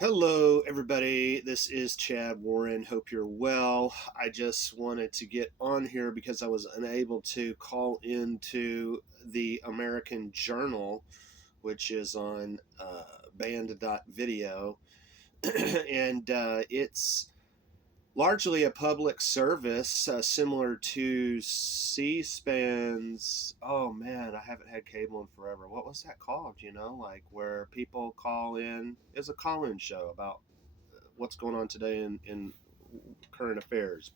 Hello, everybody. This is Chad Warren. Hope you're well. I just wanted to get on here because I was unable to call into the American Journal, which is on band.video. And it's largely a public service similar to C-SPAN's. Oh man, I haven't had cable in forever. What was that called? Like where people call in. It's a call-in show about what's going on today in current affairs.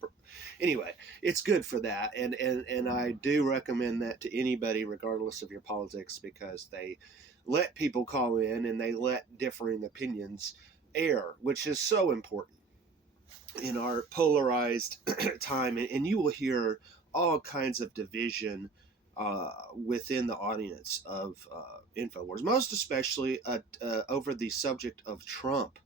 Anyway, it's good for that, and I do recommend that to anybody, regardless of your politics, because they let people call in and they let differing opinions air, which is so important in our polarized time. And you will hear all kinds of division within the audience of InfoWars, most especially over the subject of Trump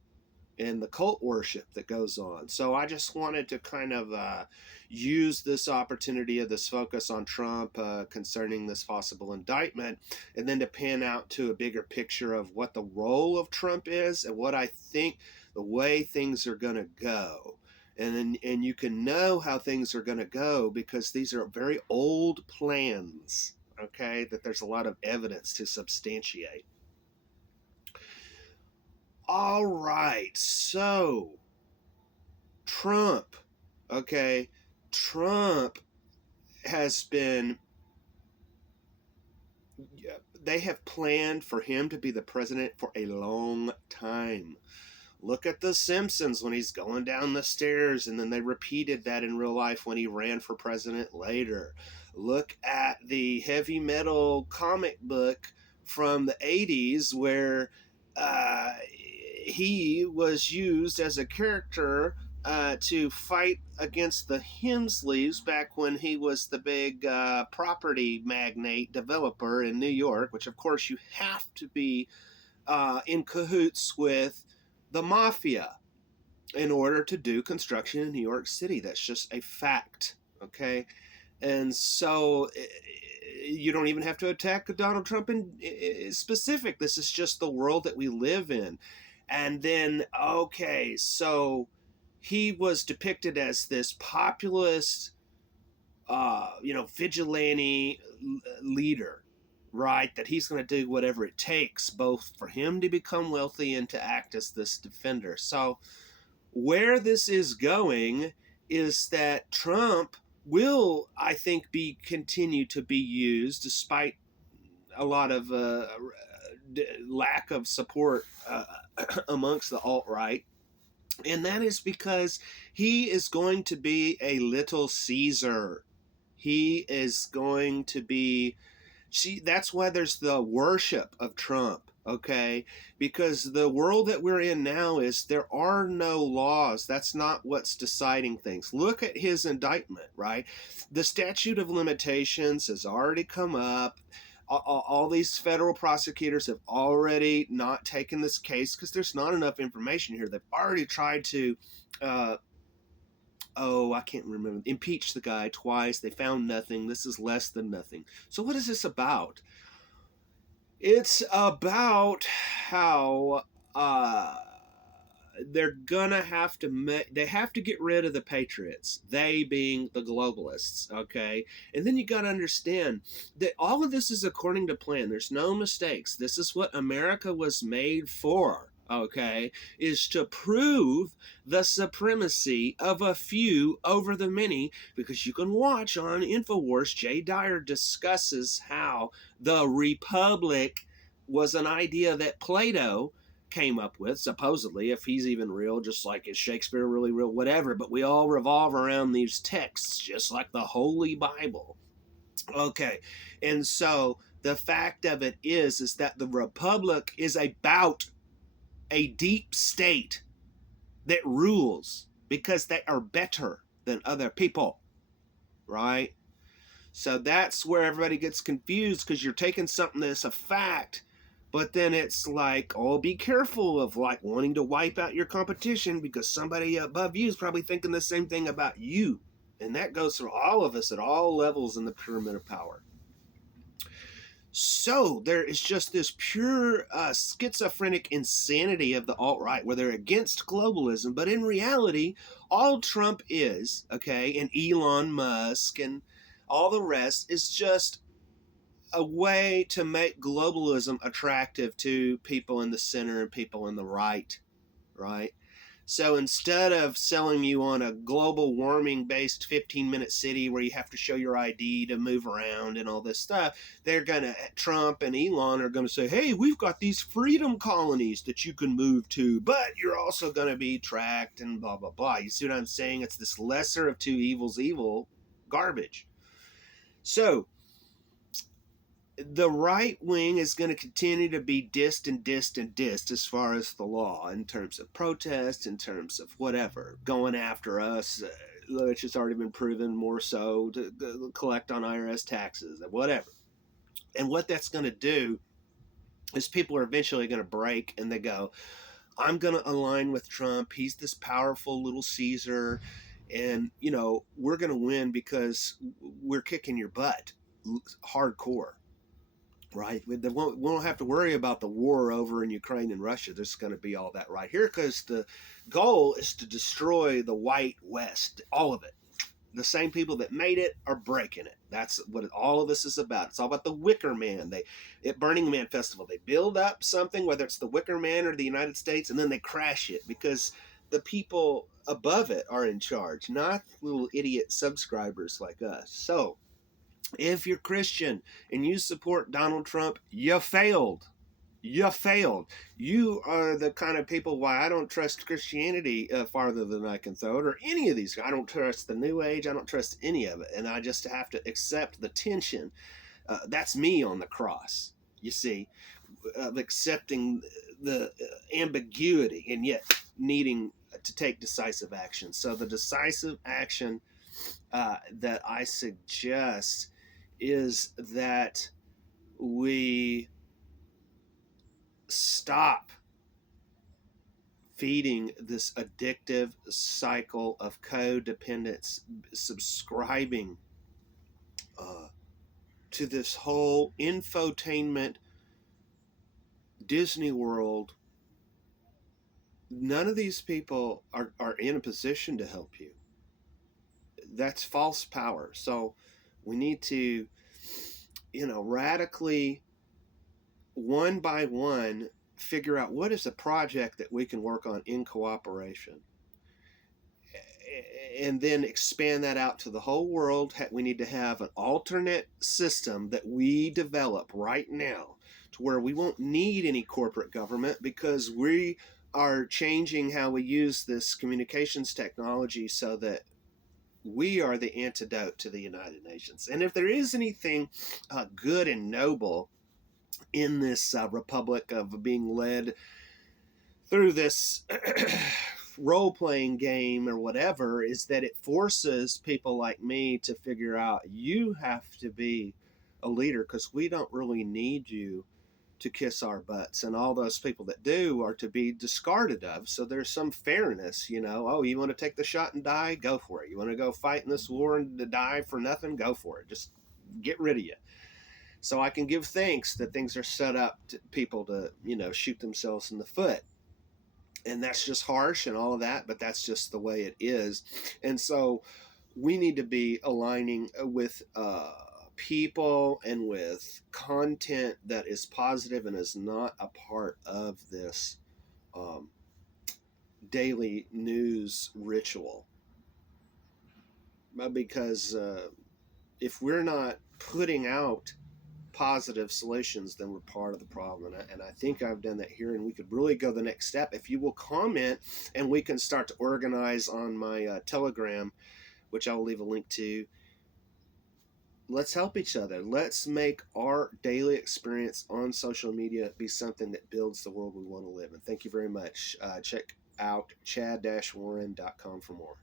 and the cult worship that goes on. So I just wanted to kind of use this opportunity of this focus on Trump concerning this possible indictment, and then to pan out to a bigger picture of what the role of Trump is and what I think the way things are going to go. And you can know how things are going to go because these are very old plans, okay, that there's a lot of evidence to substantiate. All right, so Trump, okay, Trump has been, they have planned for him to be the president for a long time. Look at The Simpsons when he's going down the stairs, and then they repeated that in real life when he ran for president later. Look at the heavy metal comic book from the 80s where he was used as a character to fight against the Hensleys back when he was the big property magnate developer in New York, which of course you have to be in cahoots with the mafia in order to do construction in New York City. That's just a fact, okay? And so you don't even have to attack Donald Trump in specific. This is just the world that we live in. And then, okay, so he was depicted as this populist, vigilante leader, right? That he's going to do whatever it takes, both for him to become wealthy and to act as this defender. So where this is going is that Trump will, I think, continue to be used despite a lot of lack of support amongst the alt-right. And that is because he is going to be a little Caesar. He is going to be... See, that's why there's the worship of Trump, okay? Because the world that we're in now is there are no laws. That's not what's deciding things. Look at his indictment, right? The statute of limitations has already come up. All these federal prosecutors have already not taken this case because there's not enough information here. They've already tried to... I can't remember, impeach the guy twice. They found nothing. This is less than nothing. So what is this about? It's about how they're gonna have to they have to get rid of the patriots, they being the globalists, okay? And then you got to understand that all of this is according to plan. There's no mistakes. This is what America was made for, okay, is to prove the supremacy of a few over the many, because you can watch on InfoWars, Jay Dyer discusses how the Republic was an idea that Plato came up with, supposedly, if he's even real, just like is Shakespeare really real, whatever, but we all revolve around these texts, just like the Holy Bible. Okay, and so the fact of it is that the Republic is about a deep state that rules because they are better than other people, right? So that's where everybody gets confused, because you're taking something that's a fact, but then it's like, oh, be careful of like wanting to wipe out your competition because somebody above you is probably thinking the same thing about you. And that goes through all of us at all levels in the pyramid of power. So there is just this pure schizophrenic insanity of the alt-right where they're against globalism, but in reality, all Trump is, okay, and Elon Musk and all the rest is just a way to make globalism attractive to people in the center and people in the right, right? So instead of selling you on a global warming based 15-minute city where you have to show your ID to move around and all this stuff, they're going to, Trump and Elon are going to say, hey, we've got these freedom colonies that you can move to, but you're also going to be tracked and blah, blah, blah. You see what I'm saying? It's this lesser of two evils evil garbage. So the right wing is going to continue to be dissed and dissed and dissed as far as the law, in terms of protest, in terms of whatever, going after us, which has already been proven more so, to collect on IRS taxes, whatever. And what that's going to do is people are eventually going to break and they go, I'm going to align with Trump. He's this powerful little Caesar. And, you know, we're going to win because we're kicking your butt hardcore. Right, we won't have to worry about the war over in Ukraine and Russia. There's going to be all that right here because the goal is to destroy the white West, all of it. The same people that made it are breaking it. That's what all of this is about. It's all about the Wicker Man. At Burning Man Festival, they build up something, whether it's the Wicker Man or the United States, and then they crash it because the people above it are in charge, not little idiot subscribers like us. So if you're Christian and you support Donald Trump, you failed. You failed. You are the kind of people why I don't trust Christianity farther than I can throw it, or any of these. I don't trust the New Age. I don't trust any of it. And I just have to accept the tension. That's me on the cross, you see, of accepting the ambiguity and yet needing to take decisive action. So the decisive action that I suggest is that we stop feeding this addictive cycle of codependence, subscribing to this whole infotainment Disney World. None of these people are in a position to help you. That's false power. So we need to, radically, one by one, figure out what is a project that we can work on in cooperation, and then expand that out to the whole world. We need to have an alternate system that we develop right now to where we won't need any corporate government, because we are changing how we use this communications technology so that we are the antidote to the United Nations. And if there is anything good and noble in this republic of being led through this role-playing game or whatever, is that it forces people like me to figure out you have to be a leader, because we don't really need you to kiss our butts, and all those people that do are to be discarded of. So there's some fairness, oh, you want to take the shot and die, go for it. You want to go fight in this war and to die for nothing, go for it. Just get rid of you. So I can give thanks that things are set up to people to, shoot themselves in the foot. And that's just harsh and all of that, but that's just the way it is. And so we need to be aligning with people and with content that is positive and is not a part of this daily news ritual. Because if we're not putting out positive solutions, then we're part of the problem. And I think I've done that here, and we could really go the next step. If you will comment, and we can start to organize on my Telegram, which I will leave a link to. Let's help each other. Let's make our daily experience on social media be something that builds the world we want to live in. Thank you very much. Check out chad-warren.com for more.